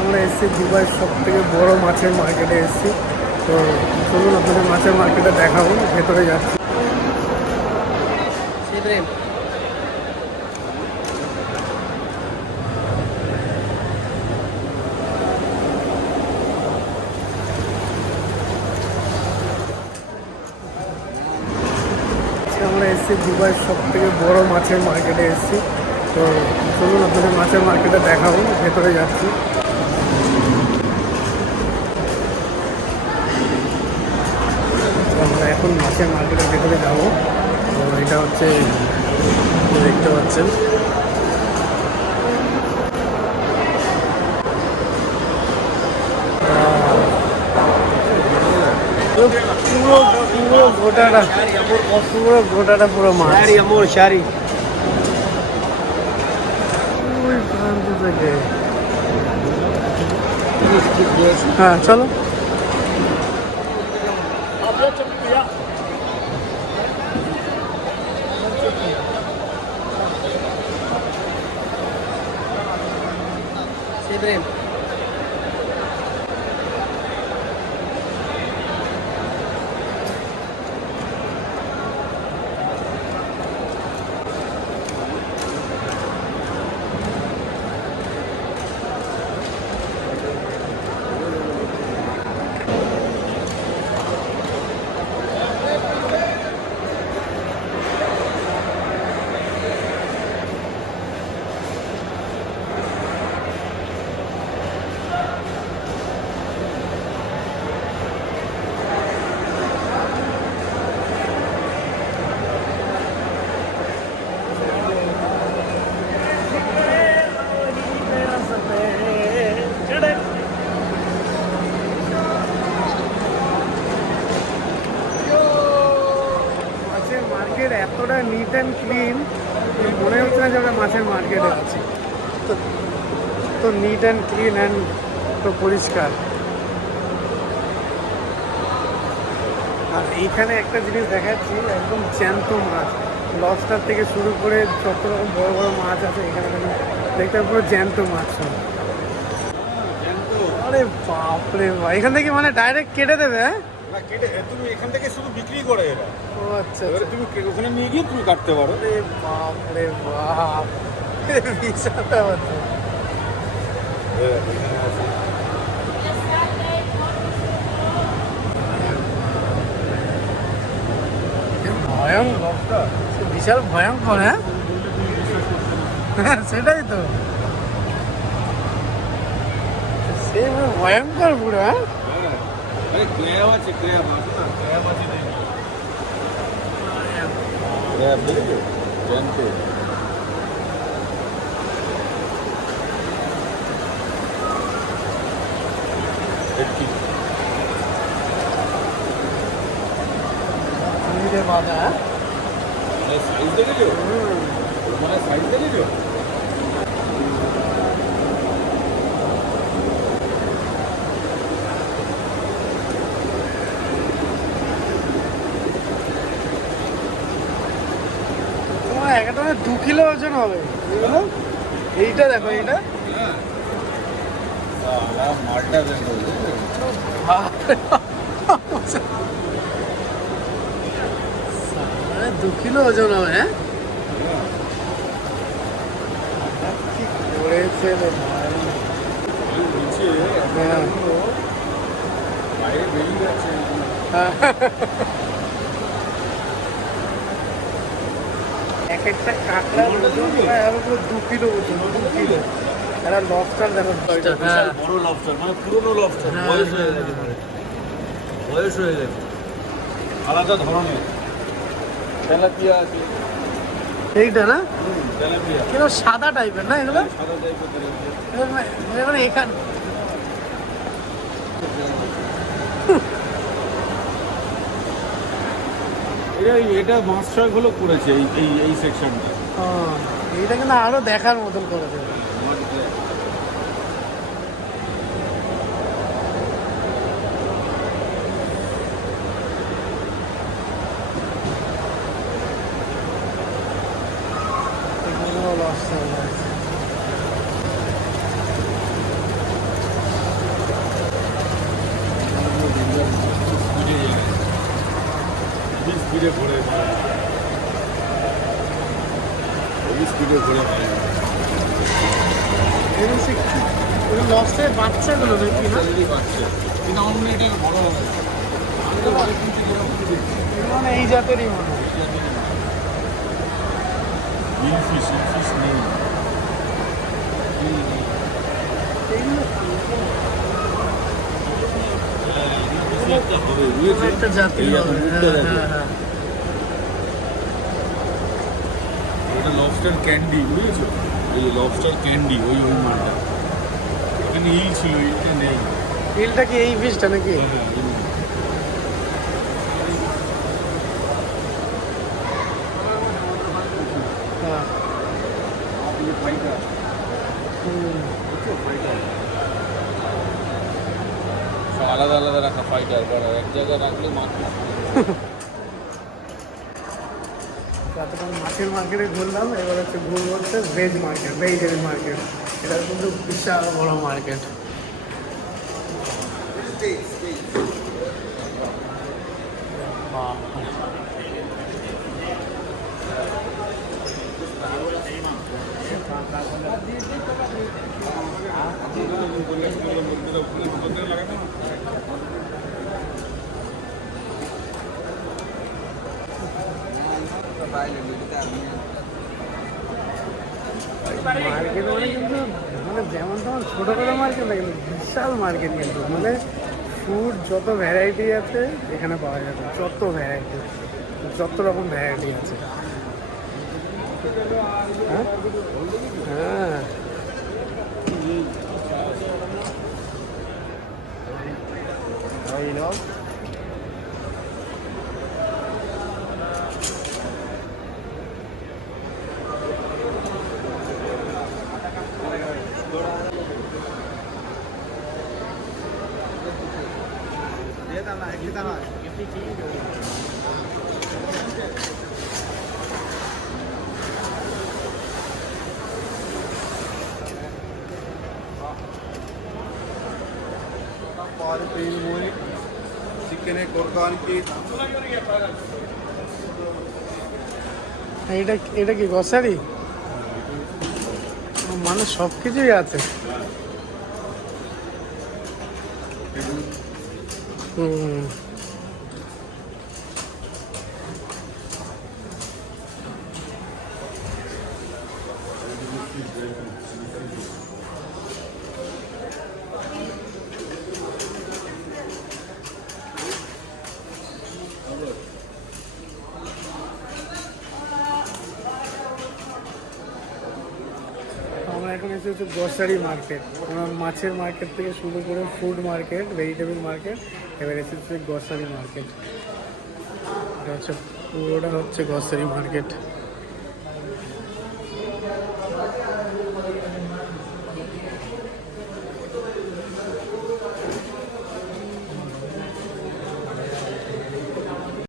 আমরা এসেছি দুবাইয়ের সব থেকে বড় মাছের মার্কেটে এসেছি। তো চলুন আপনাদের মাছের মার্কেটে দেখাবো, ভেতরে যাচ্ছি। আমরা এসেছি দুবাইয়ের সব থেকে বড় মাছের মার্কেটে এসেছি। তো চলুন আপনাদের মাছের মার্কেটে দেখাবো, ভেতরে যাচ্ছি। আমরা এখন মাছের মার্কেটের ভেতরে যাবো। তো এটা হচ্ছে দেখতে পাচ্ছেন, পুরো গোটাটা পুরো মাছ। ওই প্রান্ত থেকে। হ্যাঁ চলো। এতটা নিট অ্যান্ড ক্লিন, মনে হচ্ছে না যে আমরা মাছের মার্কেটে আছি। তো নিট অ্যান্ড ক্লিন অ্যান্ড তো পরিষ্কার। আর এইখানে একটা জিনিস দেখাচ্ছি, একদম জ্যান্ত মাছ, লবস্টার থেকে শুরু করে যত রকম বড় বড় মাছ আছে এখানে দেখতে পুরো জ্যান্ত মাছ সব। আরে বাপরে বাপ, এখান থেকে মানে ডাইরেক্ট কেটে দেবে? না কেটে তুমি এখান থেকে শুধু বিক্রি করে এরা। ও আচ্ছা, এবারে তুমি ওখানে নিয়ে গিয়ে তুমি কাটতে পারো। আরে বাপরে বাপ, বিশাল ব্যাপার। ভয়ঙ্কর, বিশাল ভয়ঙ্কর। হ্যাঁ সেটাই তো, সে ভয়ঙ্কর পুরো। হ্যাঁ ক্র্যাব আছে, ক্র্যাব আছে না, ক্র্যাব আছে দেখি। ক্র্যাব দেখো জানতে। বাধা সাইজ দেখেছো? মানে সাইজ দেখেছো? একটা 2 কিলো ওজন হবে এগুলো। এইটা দেখো, এইটা মালটা দেখো, 2 কিলো ওজন হবে। হ্যাঁ বাইরে বেরিয়ে যাচ্ছে। এক একটা কাঁকড়ার ওজন প্রায় হবে পুরো 2 কিলো ওজন। 2 কিলো। একটা লবস্টার দেখো, বড় লবস্টার, মানে পুরনো লবস্টার, বয়স হয়ে গেছে, বয়স হয়ে গেছে, আলাদা ধরনের। তেলাপিয়া আছে এইটা না, তেলাপিয়া, এগুলো সাদা টাইপের না, এগুলো সাদা টাইপের তেলাপিয়া। মানে এখানে এটা মাছ ছয় হলো করেছে এই সেকশনটা। এইটা কিন্তু আরো দেখার মতন করে দেবে। স্পিডে ঘোরে হেভি স্পিডে ঘোরে ভাই লবস্টারের বাচ্চাগুলো নাকি না? পাচ্ছে কিন্তু আমার মনে হয় এটা বড় হবে মানে এই জাতেরই মনে হয়। ইলফিশ নেই এইগুলো হবে কোনো একটা জাতির হবে। হ্যাঁ। ওটা লবস্টার ক্যান্ডি বুঝেছো ওই লবস্টার ক্যান্ডি ওই মালটা এখানে ইল ছিল ইলটা নেই ইলটা কি এই ফিশটা নাকি? হ্যাঁ। হুম। আলাদা আলাদা রাখা ফাইটার করা এক জায়গায় রাখলে মাছ এতক্ষণ মাছের মার্কেটে ঘুরলাম, এবার হচ্ছে ঘুরবো হচ্ছে ভেজ মার্কেট, ভেজিটেবল মার্কেট। এটা কিন্তু বিশাল বড় মার্কেট। মার্কেট মানে কিন্তু মানে যেমন তেমন ছোটোখাটো মার্কেট না, কিন্তু বিশাল মার্কেট কিন্তু মানে ফুড যত ভ্যারাইটি আছে এখানে পাওয়া যাবে, যত ভ্যারাইটি, যত রকম ভ্যারাইটি আছে। হ্যাঁ হ্যাঁ এই নাও। চিকেনে কোরবানি এটা এটা কি গ্রসারি? মানে সব কিছুই আছে। হুম। আমরা এখন এসে হচ্ছে গ্রসারি মার্কেট। আমরা মাছের মার্কেট থেকে শুরু করে ফুড মার্কেট, ভেজিটেবল মার্কেট, এবার এসেছে গ্রসারি মার্কেট। এটা হচ্ছে পুরোটা হচ্ছে গ্রসারি মার্কেট।